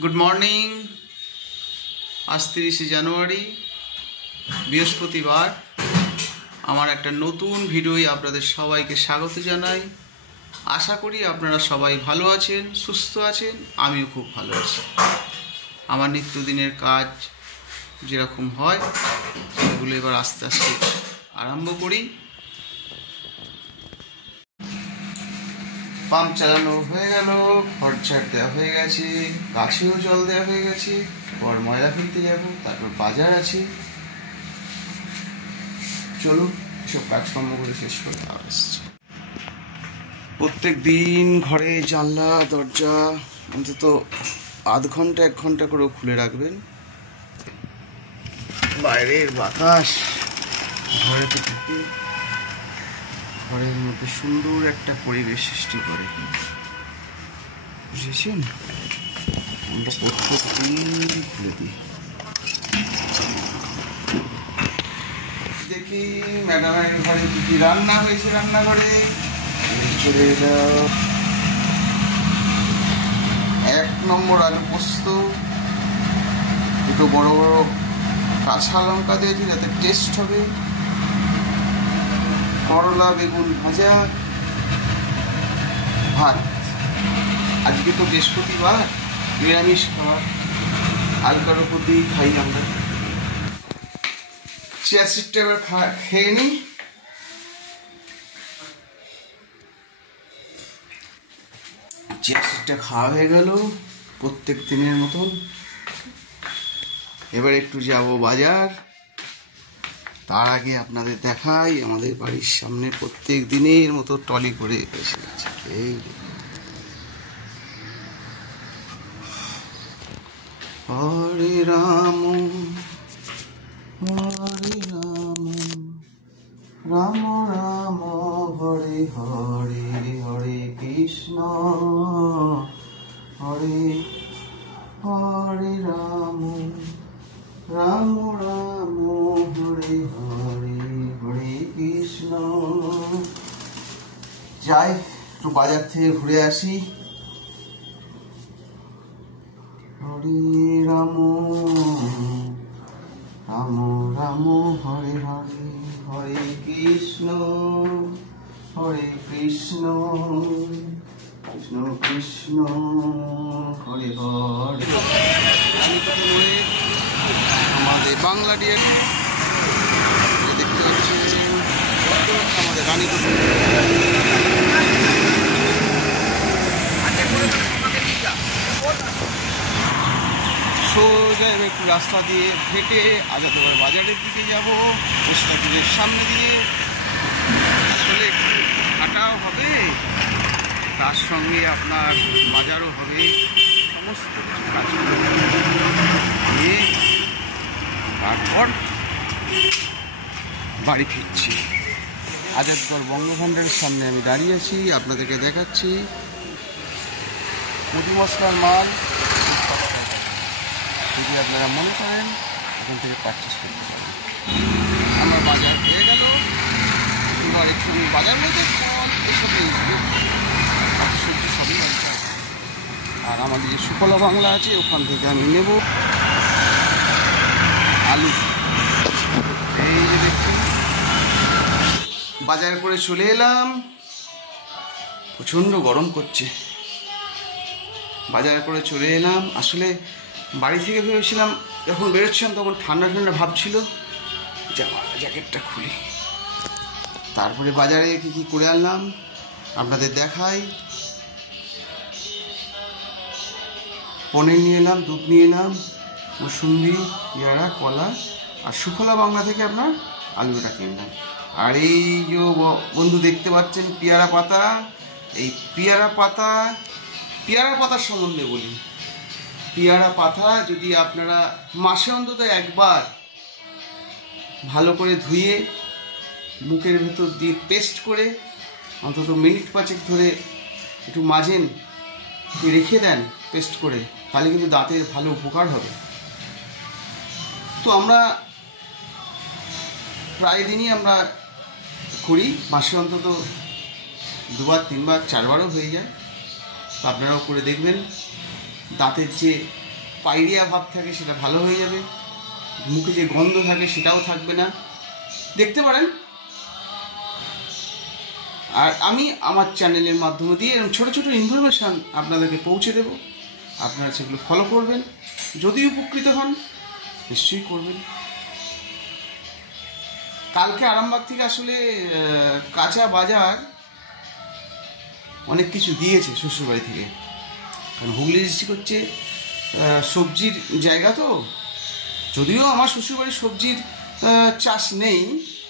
Good morning. আজ 30শে জানুয়ারি, বৃহস্পতিবার। আমার একটা নতুন ভিডিওয় আপনাদের সবাইকে স্বাগত জানাই। আশা করি আপনারা সবাই ভালো আছেন, সুস্থ আছেন। আমিও খুব ভালো আছি। আমার নিত্যদিনের কাজ যেরকম হয় সেগুলো এবার আস্তে আস্তে আরম্ভ করি। পাম্প চালানো হয়ে গেল, খরচার দেওয়া হয়ে গেছে, গাছেও জল দেওয়া হয়ে গেছে। পর ময়লা ফেলতে যাবো, তারপর বাজার আছে। চলুন সব কাজকর্ম করে শেষ করে আসছি। প্রত্যেক দিন ঘরে জানলা দরজা অন্তত আধ ঘন্টা 1 ঘন্টা করে খুলে রাখবেন। বাইরের বাতাস ঘরেতে ঢুকে ঘরের মধ্যে সুন্দর একটা পরিবেশ সৃষ্টি করে, বুঝেছেন? আমরা প্রত্যেক দিন খুলে দিই। দেখি ম্যাডামের ঘরে কি কি রান্না হয়েছে। রান্নাঘরে চলে যাও। 1 নম্বর আলু পোস্ত, দুটো বড় বড় কাঁচা লঙ্কা দিয়েছি যাতে টেস্ট হবে, করলা বেগুন ভাজা, ভাত। আজকে তো বৃহস্পতিবার, নিরামিষ খাবার। হালকার উপর দিয়ে খাই আমরা। চিয়া সিডটা এবার খেয়ে নিই। চিয়া সিডটা খাওয়া হয়ে গেল প্রত্যেক দিনের মতন। এবার একটু যাব বাজার। তার আগে আপনাদের দেখাই আমাদের বাড়ির সামনে প্রত্যেক দিনের মতো টলি করে এসে গেছে। এই হরে রাম হরে রাম রাম রাম হরে হরে, হরে কৃষ্ণ হরে হরে রাম রাম রাম হরে হরে, হরে কৃষ্ণ। যাই একটু বাজার থেকে ঘুরে আসি। হরে রাম রাম রাম হরে হরে, হরে কৃষ্ণ হরে কৃষ্ণ কৃষ্ণ কৃষ্ণ হরে হরে। আমাদের বাংলা ডিয়ার দেখতে পাচ্ছেন আমাদের রানীপুর। সোজা একটু রাস্তা দিয়ে হেঁটে আজাদপুর বাজারের দিকে যাবো, কৃষ্ণপুরের সামনে দিয়ে। আসলে একটু হাঁটাও হবে, তার সঙ্গে আপনার বাজারও হবে, সমস্ত কিছু কাজ নিয়ে তারপর বাড়ি ফিরছি। আজাদগড় বঙ্গভাণ্ডারের সামনে আমি দাঁড়িয়ে আছি, আপনাদেরকে দেখাচ্ছি। মুদি মশলার মাল যদি আপনারা মনে করেন এখান থেকে পারচেস করতে পারেন। আমার বাজার হয়ে গেল, এবার একটু বাজার মধ্যে এসব সবজি সবই আর আমাদের যে সুফলা বাংলা আছে ওখান থেকে আমি নেব আলু। এই যে দেখুন বাজার করে চলে এলাম। প্রচণ্ড গরম করছে। বাজার করে চলে এলাম। আসলে বাড়ি থেকে ভেবেছিলাম যখন বেরোচ্ছিলাম তখন ঠান্ডা ঠান্ডা ভাব ছিল, জ্যাকেটটা খুলি। তারপরে বাজারে কি কি করে আনলাম আপনাদের দেখাই। পনির নিয়ে এলাম, দুধ নিয়ে এলাম, মৌসুম্বি, পেয়ারা, কলা আর সুফলা বাংলা থেকে আপনার আলুটা কিনলাম। আর এই যে বন্ধু দেখতে পাচ্ছেন পেয়ারা পাতা। এই পেয়ারা পাতার সম্বন্ধে বলি। পেয়ারা পাতা যদি আপনারা মাসে অন্তত একবার ভালো করে ধুয়ে মুখের ভেতর দিয়ে পেস্ট করে অন্তত মিনিট 5 ধরে একটু মাজেন, রেখে দেন পেস্ট করে, তাহলে কিন্তু দাঁতের ভালো উপকার হবে। তো আমরা প্রায় দিনই আমরা করি, মাসে অন্তত 2বার 3বার 4বারও হয়ে যায়। আপনারাও করে দেখবেন। দাঁতের যে পাইরিয়া ভাব থাকে সেটা ভালো হয়ে যাবে, মুখে যে গন্ধ থাকে সেটাও থাকবে না। দেখতে পারেন। আর আমি আমার চ্যানেলের মাধ্যমে দিয়ে এরকম ছোটো ছোটো ইনফরমেশান আপনাদেরকে পৌঁছে দেব, আপনারা সেগুলো ফলো করবেন। যদি উপকৃত হন নিশ্চয়ই করবেন। কালকে আরামবাগ থেকে আসলে কাঁচা বাজার অনেক কিছু দিয়েছে শ্বশুরবাড়ি থেকে, কারণ হুগলি ডিস্ট্রিক্ট হচ্ছে সবজির জায়গা। তো যদিও আমার শ্বশুরবাড়ির সবজির চাষ নেই,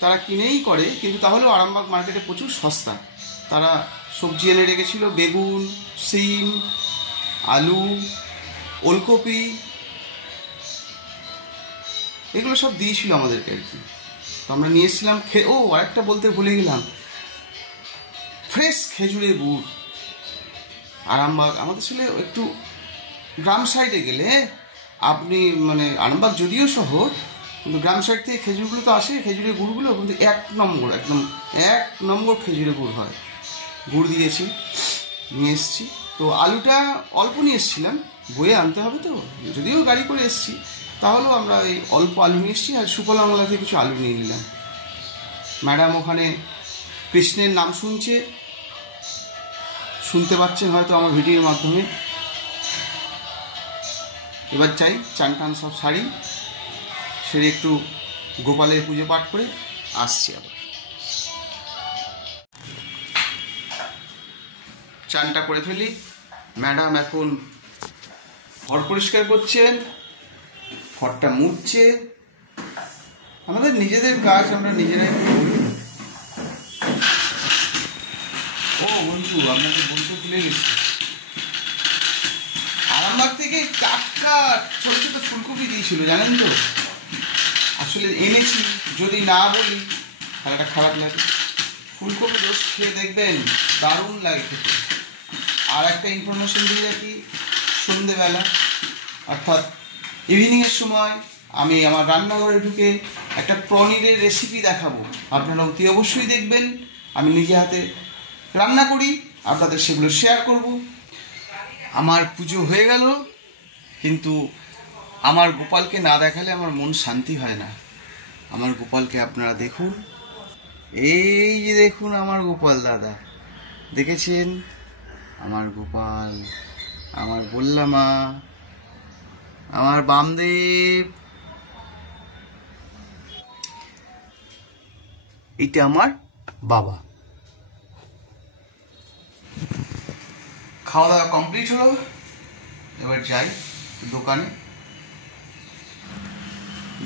তারা কিনেই করে, কিন্তু তাহলেও আরামবাগ মার্কেটে প্রচুর সস্তা। তারা সবজি এনে রেখেছিল, বেগুন, সিম, আলু, ওলকপি, এগুলো সব দিয়েছিল আমাদেরকে আর কি। তো আমরা নিয়ে এসেছিলাম। ও আরেকটা বলতে ভুলে গেলাম, ফ্রেশ খেজুরের গুড়। আরামবাগ আমাদের ছিল একটু গ্রাম সাইডে গেলে আপনি মানে আরামবাগ যদিও শহর, কিন্তু গ্রাম সাইড থেকে খেজুরগুলো তো আসে, খেজুরের গুড়গুলো কিন্তু 1 নম্বর, একদম 1 নম্বর খেজুরের গুড় হয়। গুড় দিয়েছি, নিয়ে এসেছি। তো আলুটা অল্প নিয়ে এসেছিলাম, বয়ে আনতে হবে তো, যদিও গাড়ি করে এসেছি, তাহলেও আমরা এই অল্প আলু নিয়ে এসেছি। আর সুফলা বাংলা থেকে কিছু আলু নিয়ে নিলাম। ম্যাডাম ওখানে কৃষ্ণের নাম শুনতে পাচ্ছেন হয়তো আমার ভিডিওর মাধ্যমে। এবার চাই চান টান সব সারি সেরে একটু গোপালের পুজো পাঠ করে আসছি। আবার চানটা করে ফেলি। ম্যাডাম এখন ঘর পরিষ্কার করছেন, ঘরটা মুছছে। আমাদের নিজেদের কাজ আমরা নিজেরাই করি। ও বন্ধু, আপনাকে বলতে ভুলে গেছি, আরামবাগ থেকে টাটকা ছোট ছোট ফুলকপি দিয়েছিল, জানেন তো। আসলে এনেছি, যদি না বলি তাহলে এটা খারাপ লাগে। ফুলকপি রোস্ট খেয়ে দেখবেন, দারুণ লাগে খেতে। আর একটা ইনফরমেশন দিয়ে রাখি, সন্ধেবেলা অর্থাৎ ইভিনিংয়ের সময় আমি আমার রান্নাঘরে ঢুকে একটা পনিরের রেসিপি দেখাবো। আপনারা অতি অবশ্যই দেখবেন। আমি নিজে হাতে রান্না করি, আপনাদের সেগুলো শেয়ার করব। আমার পুজো হয়ে গেল, কিন্তু আমার গোপালকে না দেখালে আমার মন শান্তি হয় না। আমার গোপালকে আপনারা দেখুন, এই যে দেখুন আমার গোপাল দাদা, দেখেছেন আমার গোপাল, আমার বললামা, আমার বামদেব, এটা আমার বাবা। খাওয়া দাওয়া কমপ্লিট হলো, এবার যাই দোকানে।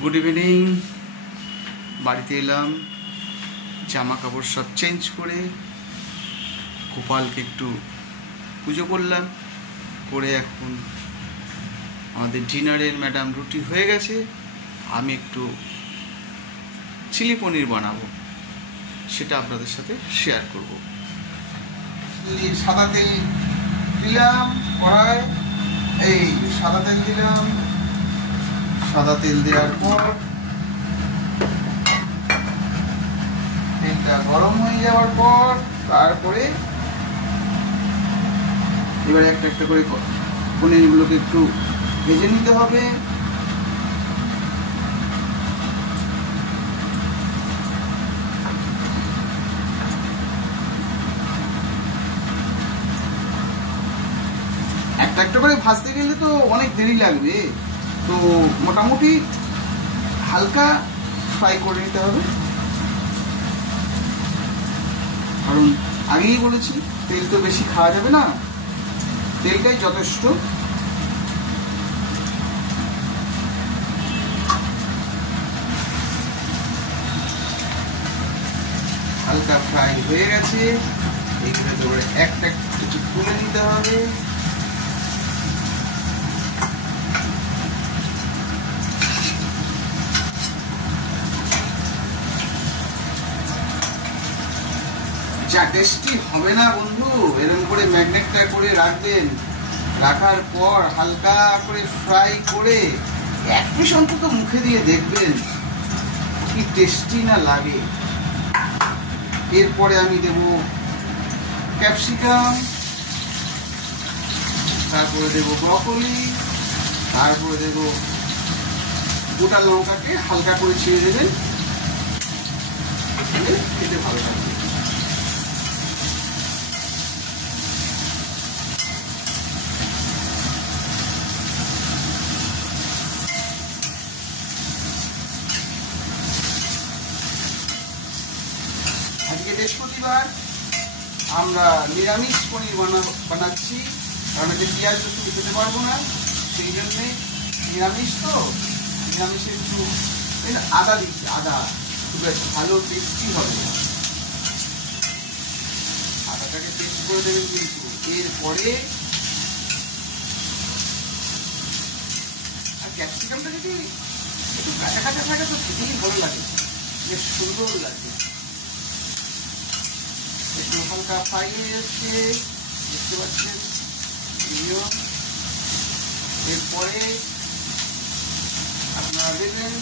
Good evening. বাড়িতে এলাম, জামা কাপড় সব চেঞ্জ করে গোপালকে একটু পুজো করলাম, করে এখন আমাদের ডিনারের ম্যাডাম রুটি হয়ে গেছে। আমি একটু চিলি পনির বানাবো, সেটা আপনাদের সাথে শেয়ার করব। সাদা তেল দিলাম কড়ায়, এই সাদা তেল দিলাম। সাদা তেল দেওয়ার পর তেলটা গরম হয়ে যাওয়ার পর তারপরে এবারে একটা একটা করে পনিরগুলোকে একটু ভেজে নিতে হবে। একটা একটা করে ভাজতে গেলে তো অনেক দেরি লাগবে, তো মোটামুটি হালকা ফ্রাই করে নিতে হবে। কারণ আগেই বলেছি তেল তো বেশি খাওয়া যাবে না, তেলটাই যথেষ্ট। হালকা ফ্রাই হয়ে গেছে, এইগুলো তো একটা কিছু তুলে নিতে হবে। যা টেস্টি হবে না বন্ধু, এরকম করে ম্যাগনেটটা করে রাখবেন, রাখার পর হালকা করে ফ্রাই করে এক পিস অন্তত মুখে দিয়ে দেখবেন কি টেস্টি না লাগে। এরপরে আমি দেব ক্যাপসিকাম, তারপরে দেব ব্রকলি, তারপরে দেবো গোটা লঙ্কাকে হালকা করে ছিঁড়ে দেবেন, খেতে ভালো লাগবে। আজকে বৃহস্পতিবার, আমরা নিরামিষ পনির বানাচ্ছি, কারণ এতে পেঁয়াজ রসুন খেতে পারবো না, সেই জন্যে নিরামিষ তো নিরামিষের একটু আদা দিচ্ছি, আদা খুব ভালো টেস্টি হবে, আদাটাকে পেস্ট করে দেবেন। কিন্তু এরপরে আর ক্যাপসিকামটা যদি একটু কাঁচা কাঁচা থাকে তো খেতেই ভালো লাগে, বেশ সুন্দর লাগে। একটু হালকা ফ্রাই হয়ে যাচ্ছে, দেখতে পাচ্ছেন। এরপরে আপনারা দেবেন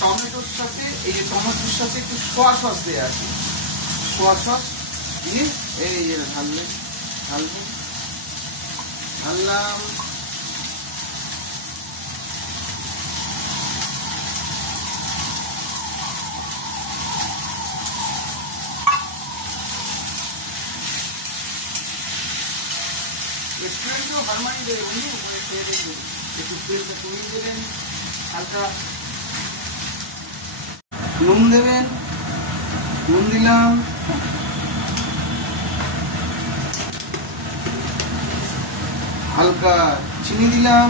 টমেটোর সাথে, এই যে টমেটোর সাথে একটু সোয়া সস দেওয়া আছে, সোয়া সস দিয়ে এই যে ঢাললাম, রেস্টুরেন্টেও হারমানি দেবে বন্ধু, উপরে খেয়ে দেখবেন, একটু তেলটা কমিয়ে দেবেন, হালকা নুন দেবেন, নুন দিলাম, হালকা চিনি দিলাম,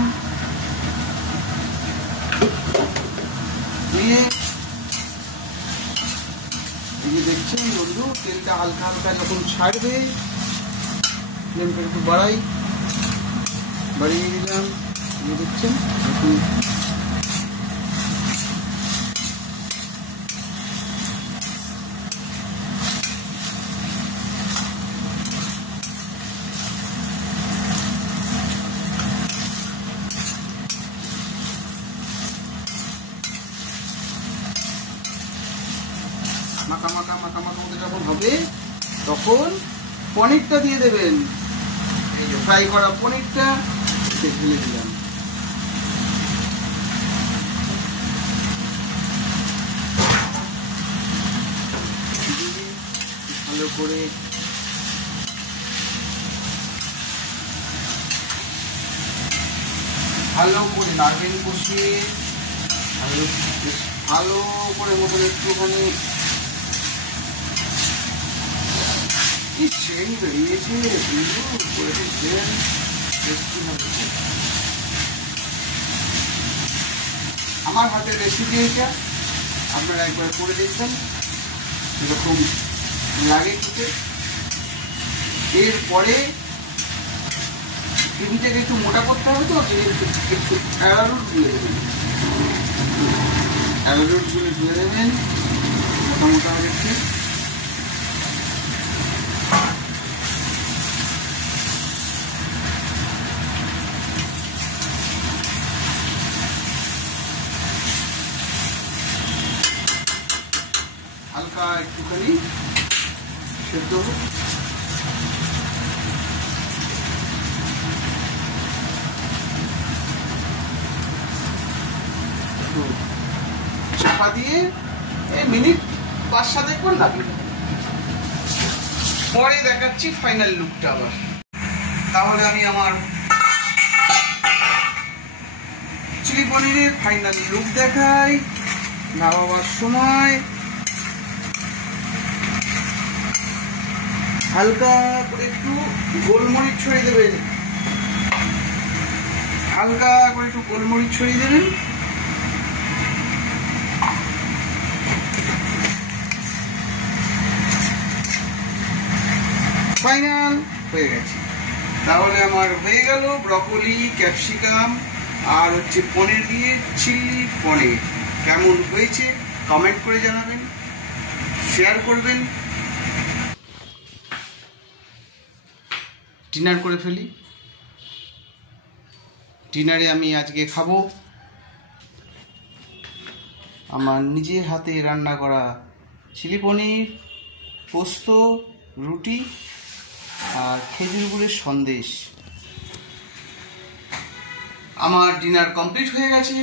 দিয়ে এই যে দেখছেন বন্ধু তেলটা হালকা হালকা যখন ছাড়বে, ফ্লেমটা একটু বাড়িয়ে দিলাম, দেখছেন মাখা মাখা মধ্যে যখন হবে তখন পনিরটা দিয়ে দেবেন, এই যে ফ্রাই করা পনিরটা ঢেলে দিলাম, ভালো করে নাড়বেন, কষিয়ে ভালো করে মতন একটুখানি বেরিয়েছে, আমার হাতের রেসিপি এটা, আপনারা একবার করে দেখবেন এরকম লাগে খেতে। এরপরে গ্রেভিটাকে একটু মোটা করতে হবে, তো একটু অ্যারারুট দিয়ে দেবেন, অ্যারারুটগুলো দিয়ে দেবেন মোটা হবে একটু, হালকা একটুখানি সেদ্ধ হোক, চাপা দিয়ে মিনিট 5-7 একবার লাগবে, পরে দেখাচ্ছি ফাইনাল লুকটা আবার। তাহলে আমি আমার চিলি পনিরের ফাইনাল লুক দেখাই। নামাবার সময় হালকা করে একটু গোলমরিচ ছড়িয়ে দেবেন, হালকা করে একটু গোলমরিচ ছড়িয়ে দেবেন, ফাইনাল হয়ে গেছে। তাহলে আমার হয়ে গেল ব্রকলি, ক্যাপসিকাম আর হচ্ছে পনির দিয়ে চিলি পনির। কেমন হয়েছে কমেন্ট করে জানাবেন, শেয়ার করবেন। ডিনার করে ফেলি। ডিনারে আমি আজকে খাবো আমার নিজে হাতে রান্না করা চিলি পনির, পোস্ত, রুটি আর খেজুর গুড়ের সন্দেশ। আমার ডিনার কমপ্লিট হয়ে গেছে,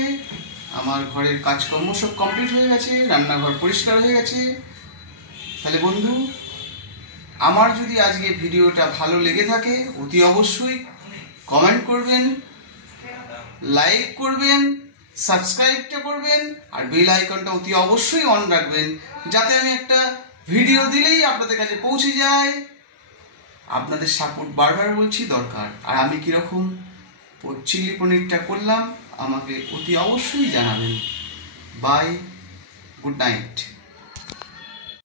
আমার ঘরের কাজকর্ম সব কমপ্লিট হয়ে গেছে, রান্নাঘর পরিষ্কার হয়ে গেছে। তাহলে বন্ধু, আমার যদি আজকে ভিডিওটা ভালো লেগে থাকে অতি অবশ্যই কমেন্ট করবেন, লাইক করবেন, সাবস্ক্রাইবটা করবেন, আর বেল আইকনটা অতি অবশ্যই অন রাখবেন, যাতে আমি একটা ভিডিও দিলেই আপনাদের কাছে পৌঁছে যায়। আপনাদের সাপোর্ট বারবার বলছি দরকার। আর আমি কীরকম চিলি পনিরটা করলাম আমাকে অতি অবশ্যই জানাবেন। Bye, good night.